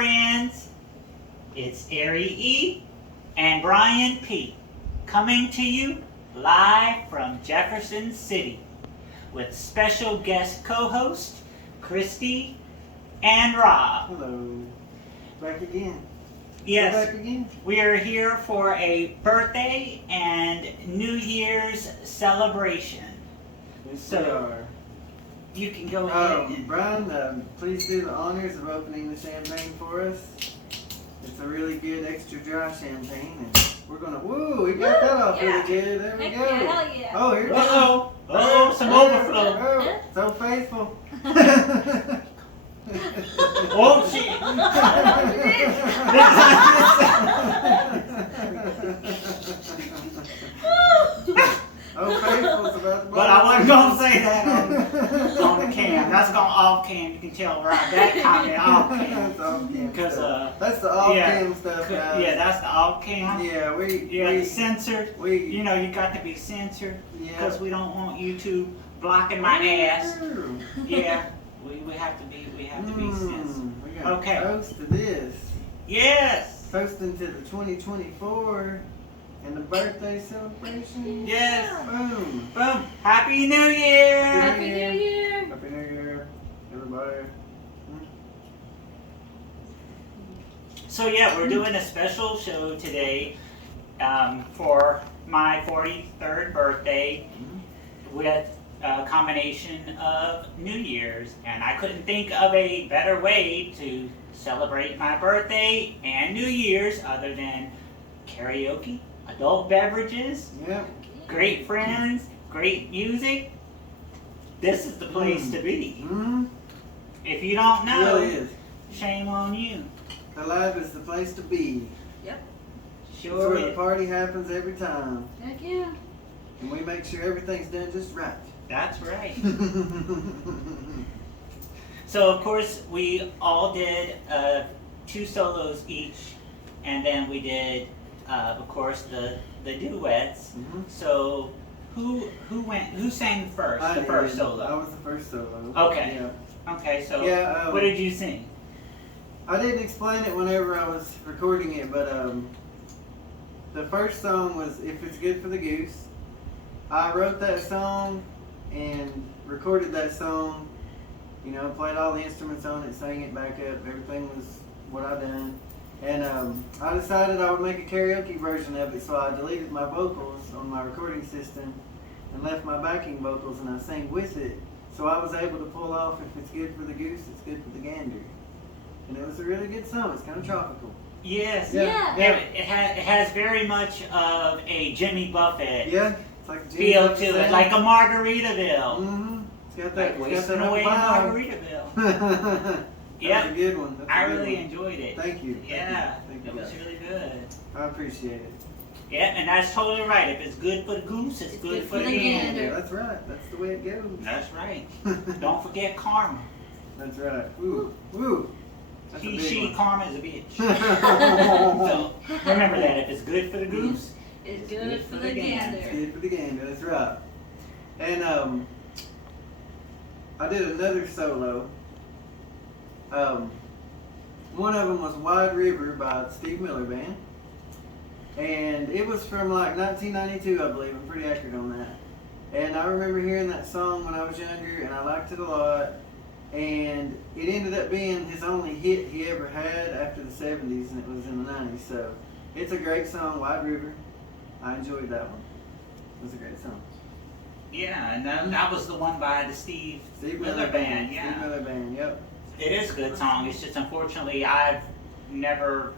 friends, it's Ari E. and Brian P. coming to you live from Jefferson City with special guest co-host Kristy and Rob. Hello. Back again. Yes, Back again. we are here for a birthday and New Year's celebration. Yes, So, we are. You can go ahead and... Brian, please do the honors of opening the champagne for us. It's a really good extra dry champagne, and we're gonna. Woo! We got that off really good. There we Heck go. yeah, hell yeah. Oh, here we go. Uh-oh, some overflow. Oh, so faithful. Oh, shit. Oh, faithful's about to. But I wasn't going to say that on the cam. That's going off cam. You can tell right that comment off cam. That's off cam. Because that's the off yeah, cam stuff, guys. yeah, that's the off cam. Yeah, the censored. we You know, you got to be censored yeah. because we don't want YouTube blocking my ass. Ooh. Yeah, we have to be censored. We're gonna Okay. toast to this. Yes. Toasting to the 2024 and the birthday celebration. Yes. Boom. Boom. Happy New Year. Happy New Year! Happy New Year, everybody. So yeah, we're doing a special show today for my 43rd birthday with a combination of New Year's, and I couldn't think of a better way to celebrate my birthday and New Year's other than karaoke, adult beverages, Yep. great friends, great music. This is the place to be. Mm-hmm. If you don't It know, really is. shame on you. The lab is the place to be. Yep. It's Sure where the is. party happens every time. Heck yeah. And we make sure everything's done just right. That's right. So of course we all did 2 solos each, and then we did of course the duets. Mhm. So who sang first? I The did. first I solo. was the first solo. Okay. Yeah. Okay, so Yeah, what did you sing? I didn't explain it whenever I was recording it, but the first song was "If It's Good for the Goose." I wrote that song and recorded that song. You know, played all the instruments on it, sang it back up. Everything was what I done. And I decided I would make a karaoke version of it, so I deleted my vocals on my recording system and left my backing vocals, and I sang with it. So I was able to pull off "If It's Good for the Goose, It's Good for the Gander." And it was a really good song. It's kind of tropical. Yes. Yeah. It has very much of a Jimmy Buffett Yeah, it's like a feel to it, like a Margaritaville. Mm-hmm. It's got that. Like It's got wasting that away in vibe. Margaritaville. That was a good one. That's a I good really one. enjoyed it. Thank you. Yeah, Thank you. it was really good. I appreciate it. Yeah, and that's totally right. If it's good for the goose, it's good for the gander. gander. That's right. That's the way it goes. That's right. Don't forget karma. That's right. Woo, woo. That's a big one. Karma is a bitch. So remember that. If it's good for the goose, It's good for the gander. It's good for the gander. That's right. And I did another solo. One of them was "Wide River" by the Steve Miller Band, and it was from like 1992, I believe. I'm pretty accurate on that. And I remember hearing that song when I was younger, and I liked it a lot. And it ended up being his only hit he ever had after the 70s, and it was in the 90s. So it's a great song, "Wide River." I enjoyed that one. It was a great song. yeah, and that was the one by the Steve Miller Band. Yeah, Steve Miller Band, yep. it is a good song. It's just unfortunately I've never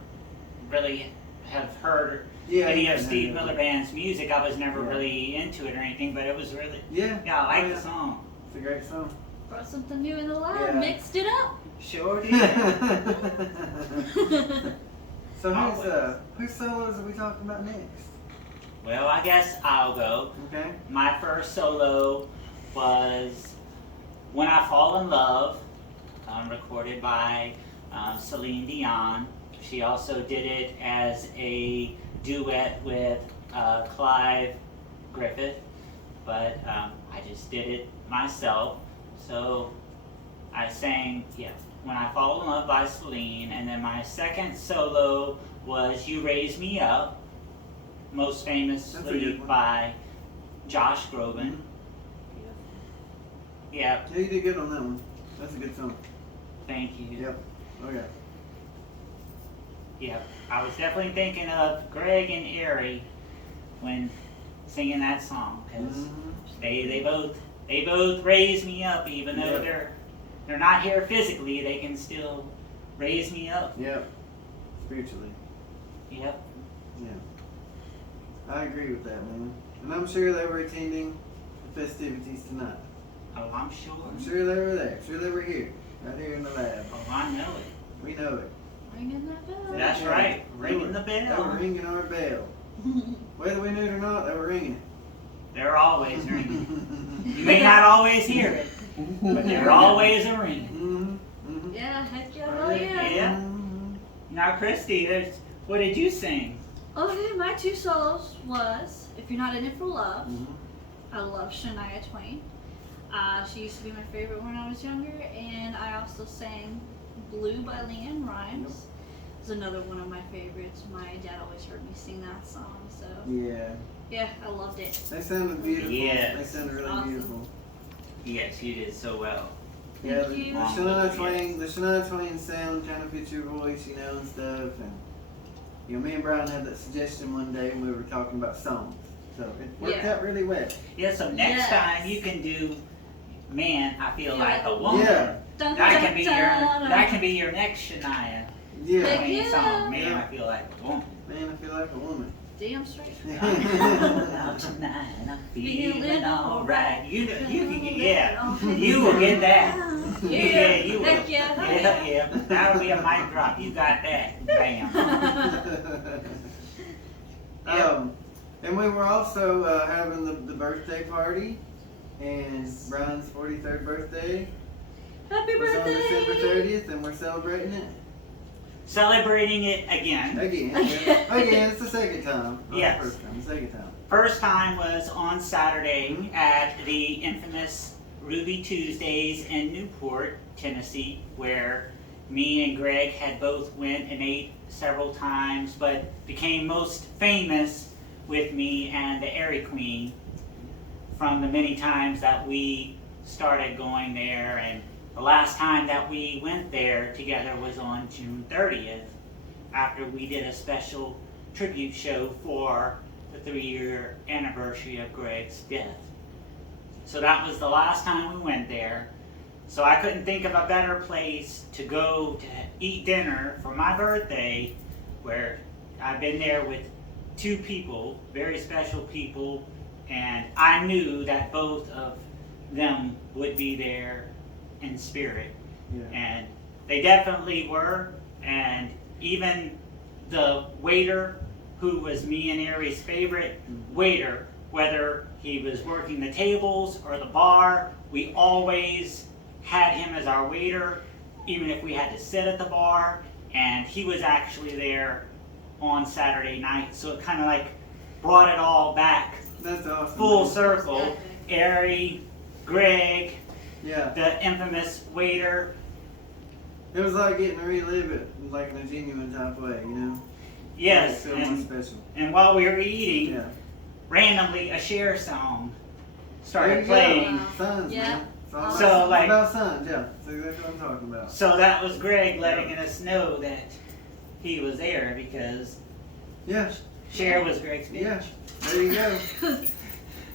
really have heard any of Steve Miller Band's music. I was never really into it or anything, but it was really Yeah. I like Oh, the song. It's a great song. Brought something new in the lab. Yeah. Mixed it up. Sure did. So whose solos are we talking about next? Well, I guess I'll go. Okay. My first solo was "When I Fall in Love," recorded by Celine Dion. She also did it as a duet with Clive Griffith, but I just did it myself. So I sang, When I Fall in Love by Celine, and then my second solo was You Raise Me Up, most That's a famously good one. by Josh Groban. Yeah, Yeah, you did good on that one. That's a good song. thank you. Yep. Okay. Yep, I was definitely thinking of Greg and Ari when singing that song, because Mhm. they both raise me up, even though Yep. they're not here physically. They can still raise me up. Yep. Spiritually. Yep. Yeah. I agree with that, man. And I'm sure they were attending the festivities tonight. Oh, I'm sure. I'm sure they were there. Sure they were here. Right here in the lab. Oh, I know it. We know it. Ringing that bell. That's right. Ringing the They were bell. ringing our bell. Whether we knew it or not, they were ringing They're always it. ringing. You may not always hear it, but they're always a ringing. Mhm. Yeah, heck yeah, Are oh they? yeah. Yeah. Mhm. Now, Kristy, what did you sing? Okay, my two solos was If You're Not In It For Love. Mhm. I love Shania Twain. She used to be my favorite when I was younger, and I also sang Blue by Leanne Rimes. It's another one of my favorites. My dad always heard me sing that song, so Yeah. yeah, I loved it. They sounded beautiful. Yes. They sounded really Awesome. beautiful. Yes, you did so well. Yeah, Thank the you. Shania Twain sound kind of fits your voice, and stuff. And me and Brian had that suggestion one day when we were talking about songs, so it worked Yeah. out really well. Yeah, so next Yes. time you can do Man, I Feel Like a Woman. Yeah. Dun, That dun, can be dun, that can be your next Shania Yeah, Heck Twain yeah. song. Man, Yeah. I Feel Like a Woman. man, I feel like a woman. Damn straight. Out tonight, I'm feeling alright. You can you will get that. Yeah, you will. Heck yeah. Yeah. That'll be a mic drop. You got that. Bam. And we were also having the birthday party, and Brian's 43rd birthday Happy was on December birthday! 30th, and we're celebrating it Celebrating it again. again. Again, it's the second time. Not Yes. the first time, the second time. First time was on Saturday at the infamous Ruby Tuesdays in Newport, Tennessee, where me and Greg had both went and ate several times, but became most famous with me and the Airy Queen from the many times that we started going there. And the last time that we went there together was on June 30th, after we did a special tribute show for the 3-year anniversary of Greg's death. So that was the last time we went there. So I couldn't think of a better place to go to eat dinner for my birthday, where I've been there with 2 people, very special people, and I knew that both of them would be there in spirit. Yeah. And they definitely were, and even the waiter, who was me and Ari's favorite waiter, whether he was working the tables or the bar, we always had him as our waiter, even if we had to sit at the bar. And he was actually there on Saturday night, so it kind of like brought it all back That's awesome. full man. circle. Ari, Greg, Yeah. the infamous waiter. It was like getting to relive it, like in a genuine type way, Yes, It was so much and, special. and while we were eating, Yeah. randomly a Cher song There started you go. playing. Sons, Yeah. man. It's all So, about, like- it's about sons, yeah. That's exactly what I'm talking about. So that was Greg letting us know that he was there, because Yeah. Cher was Greg's bitch. Yeah. There you go.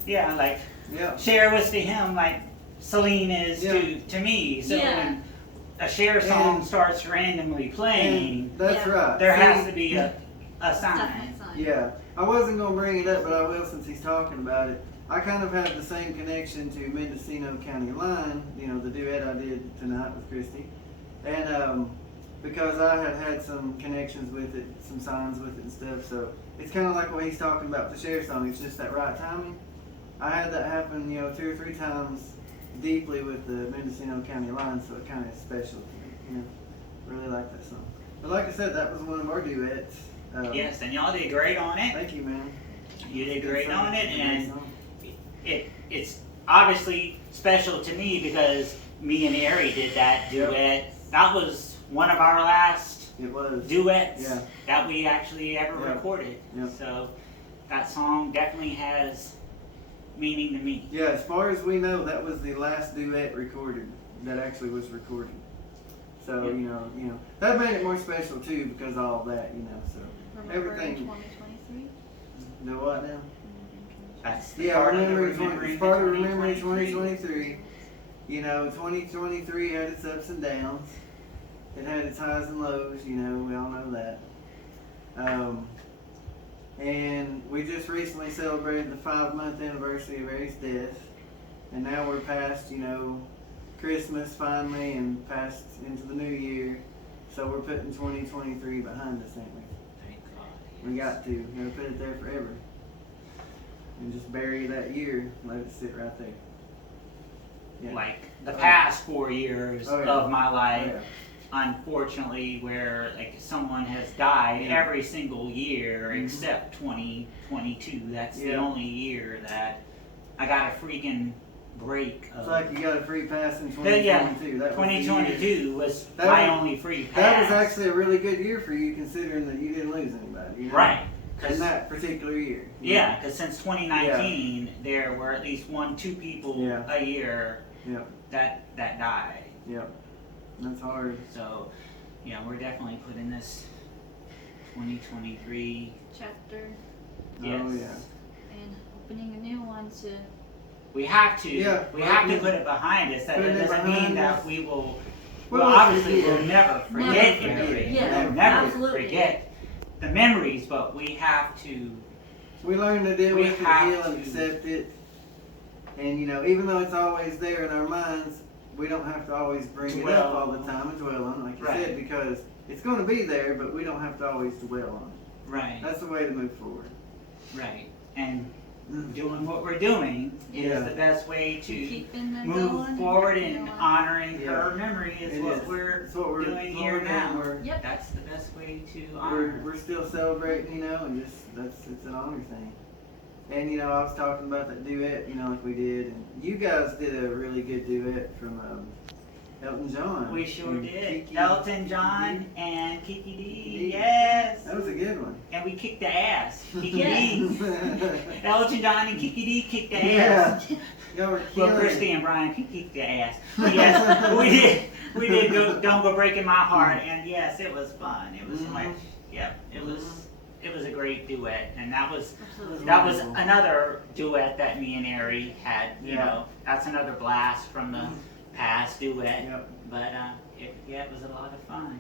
Yeah, like Yeah. Cher was to him like Celine is Yeah. to me. So Yeah. when a Cher song And- starts randomly playing, And that's Yeah. right. there See, has to be a sign. Definitely sign. Yeah. I wasn't going to bring it up, but I will since he's talking about it. I kind of have the same connection to Mendocino County Line, the duet I did tonight with Kristy. And because I had some connections with it, some signs with it and stuff, so it's kind of like what he's talking about with the Cher song. It's just that right timing. I had that happen, 2 or 3 times deeply with the Mendocino County Line, so it kind of is special to me. Really like that song. But like I said, that was one of our duets. Yes, and y'all did great on it. Thank you, man. You did great on it, Great and song. it's obviously special to me because me and Ari did that duet. That was one of our last It was. duets Yeah. that we actually ever Yeah. recorded. Yeah. So that song definitely has meaning to me. Yeah, as far as we know, that was the last duet recorded that actually was recorded. So Yeah. you know that made it more special too because of all that, you know. So Remember everything. in 2023? The what now? That's the Yeah, part of the remembering it's part of remembering 2023. 2023. You know, 2023 had its ups and downs. It had its highs and lows. You know, we all know that. And we just recently celebrated the 5-month anniversary of Aries' death, and now we're past, you know, Christmas finally, and past into the new year. So we're putting 2023 behind us, ain't we? Thank God. We got to. You know, put it there forever. And just bury that year, let it sit right there. Yeah. Like the Oh, past 4 years Oh, yeah. of my life, Yeah. unfortunately, where like someone has died Yeah. every single year Mhm. except 2022. That's the Yeah. only year that I got a freaking break of. It's like you got a free pass in But yeah, 2022. That was the year. 2022 was That my was- only free pass. That was actually a really good year for you, considering that you didn't lose anybody. You know? right. In 'Cause- that particular year. yeah, because since 2019, there were at least 1-2 people Yeah. a year Yep. that died. Yep. That's hard. So, you know, we're definitely putting this 2023. Chapter Yes. Oh yeah. and opening a new one to We have to. Yeah, We have to yeah. put it behind us. That Putting it doesn't mean behind that us. we will. We Well, won't obviously, forget. we'll never forget Never forget. everything. Yeah, We'll never absolutely. forget the memories, but we have to. We learn to deal We with it, have heal, and to. accept it. And you know, even though it's always there in our minds, we don't have to always bring it up all the time and dwell on it, like you Right. said, because it's going to be there, but we don't have to always dwell on it. Right. That's the way to move forward. Right. And doing what we're doing is Yeah. the best way to keeping them move going. forward and and going. honoring Yeah. her memory is It what is. we're That's what we're doing here doing. now. Yep. That's the best way to honor. We're still celebrating, you know, and just it's an honor thing. And you know, I was talking about that duet, you know, like we did, and you guys did a really good duet from Elton John. We sure and did. Kiki. Elton John and Kiki D. Kiki. Yes. That was a good one. And we kicked the ass. Kiki Yes. D. Elton John and Kiki D kicked the Yeah. ass. Y'all were Well, killing Kristy it. and Brian kicked the ass. But yes, we did. We did. Don't go breaking my heart. And yes, it was fun. It was Mhm. like, yep. It was. It was a great duet, and that was Absolutely. that was Wonderful. another duet that me and Ari had. You Yeah. know, that's another blast from the past duet. Yep. But it was a lot of fun.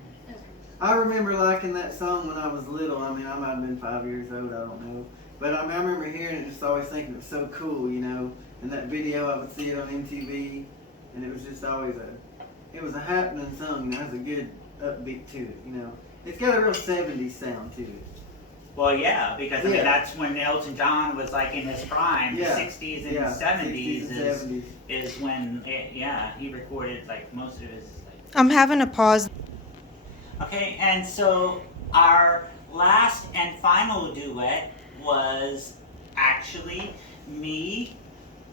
I remember liking that song when I was little. I mean, I might have been 5 years old. I don't know. But I mean, I remember hearing it and just always thinking it was so cool, you know. In that video, I would see it on MTV, and it was just always it was a happening song. You know, it has a good upbeat to it. You know, it's got a real '70s sound to it. Well, yeah, because I mean Yeah. that's when Elton John was like in his prime. Yeah. The 60s and Yeah, 70s 60s and 70s. is when he recorded like most of his. Like, I'm having a pause. okay, and so our last and final duet was actually me,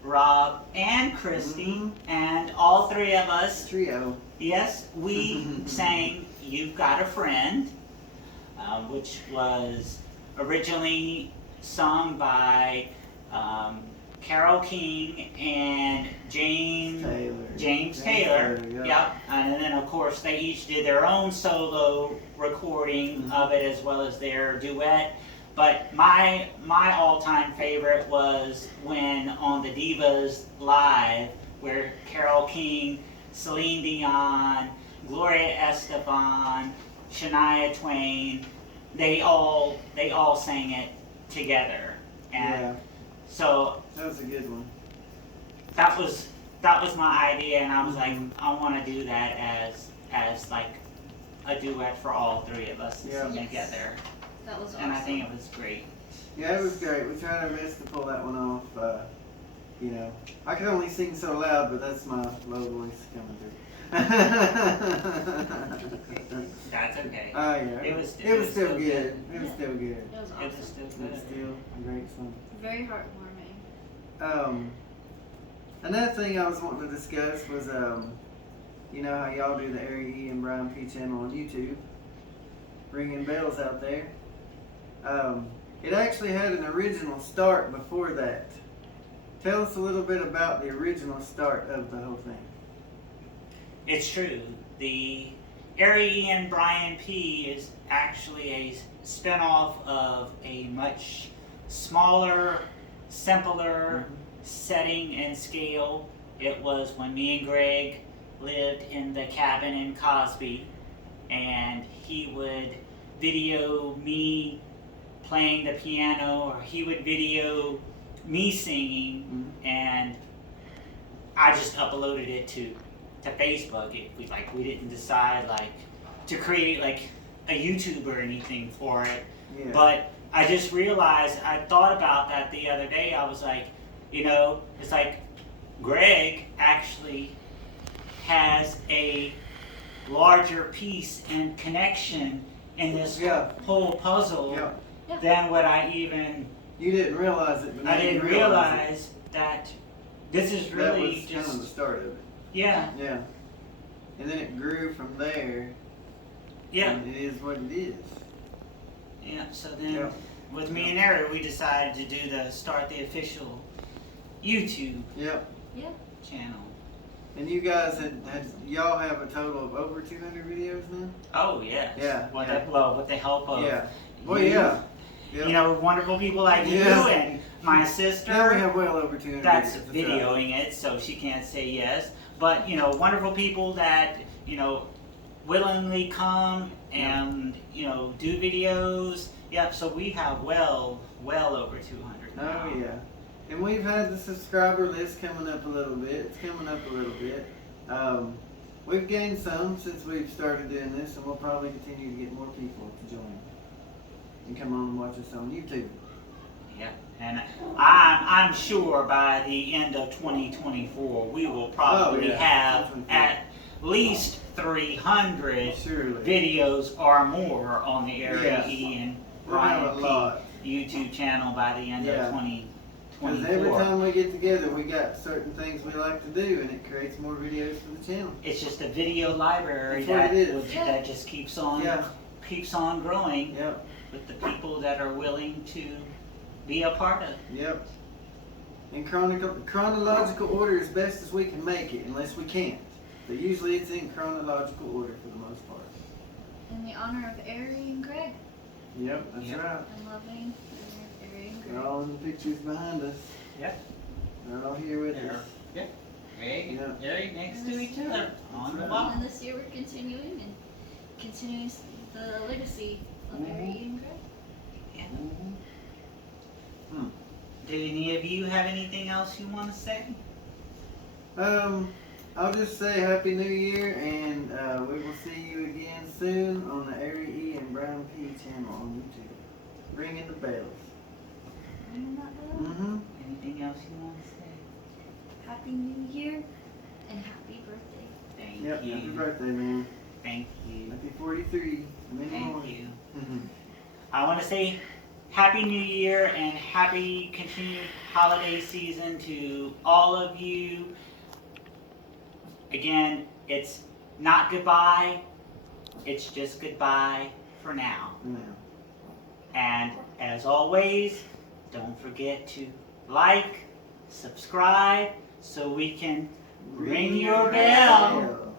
Rob, and Kristy, Mhm. and all three of us. Trio. Yes, we sang "You've Got a Friend," which was originally sung by Carole King and James Taylor. Yeah. Yep. And then of course they each did their own solo recording Mhm. of it as well as their duet. But my all-time favorite was when on the Divas Live, where Carole King, Celine Dion, Gloria Estefan, Shania Twain, they all sang it together. And Yeah, so that was a good one. that was my idea, and I was like, I want to do that as like a duet for all three of us to Yeah. sing Yes. together. That was awesome. And I think it was great. Yeah, it was great. We tried our best to pull that one off. You know, I could only sing so loud, but that's my low voice coming through. That's okay. Oh yeah, It was still good. It was still good. Yeah. It was It was It was awesome. still It was good. still a great song. Very heartwarming. Another thing I was wanting to discuss was You know how y'all do the Ari E and Brian P channel on YouTube, ringing bells out there. It actually had an original start before that. Tell us a little bit about the original start of the whole thing. It's true. The Ari and Brian P is actually a spinoff of a much smaller, simpler setting and scale. It was when me and Greg lived in the cabin in Cosby, and he would video me playing the piano, or he would video me singing, and I just uploaded it to Facebook. We didn't decide to create a YouTube or anything for it. Yeah. But I just realized, I thought about that the other day. I was like, it's like Greg actually has a larger piece and connection in this whole puzzle than what I even. You didn't realize it, but now I didn't you realize that this is really that was kind of the start of it. Yeah. Yeah. And then it grew from there. Yeah. And it is what it is. Yeah. So then, with me and Eric, we decided to start the official YouTube channel. And you guys y'all have a total of over 200 videos now? Oh yeah. Yeah. With the help of Well, you, yeah. Wonderful people like you and my sister. Now we have well over 200 That's videos. videoing it, so she can't say yes. But wonderful people that willingly come and do videos. Yeah, so we have well over 200 now. Oh yeah. And we've had the subscriber list coming up a little bit. It's coming up a little bit. We've gained some since we've started doing this, and we'll probably continue to get more people to join and come on and watch us on YouTube. Yeah, and I'm sure by the end of 2024 we will probably have at least 300 videos or more on the Area E and Brian P YouTube channel by the end of 2024. Because every time we get together, we got certain things we like to do, and it creates more videos for the channel. It's just a video library that just keeps on growing with the people that are willing to be a part of it. Yep. In chronological order as best as we can make it, unless we can't. But usually it's in chronological order for the most part. In the honor of Ari and Greg. Yep, that's right. I'm loving Ari and Greg. They're all in the pictures behind us. Yep. They're all here with us. Yep. Very next to each other on the And wall. then this year we're continuing the legacy of Ari and Greg. Yeah. Do any of you have anything else you want to say? I'll just say Happy New Year, and we will see you again soon on the Ari E and Brian P channel on YouTube. Ringing the bells. Ringing that bell? Anything else you want to say? Happy New Year and happy birthday. Thank Yep, you. happy birthday, man. Thank you. Happy 43. Many more. Thank you. I want to say Happy New Year and happy continued holiday season to all of you. Again, it's not goodbye, it's just goodbye for now. And as always, don't forget to like, subscribe, so we can ring your bell.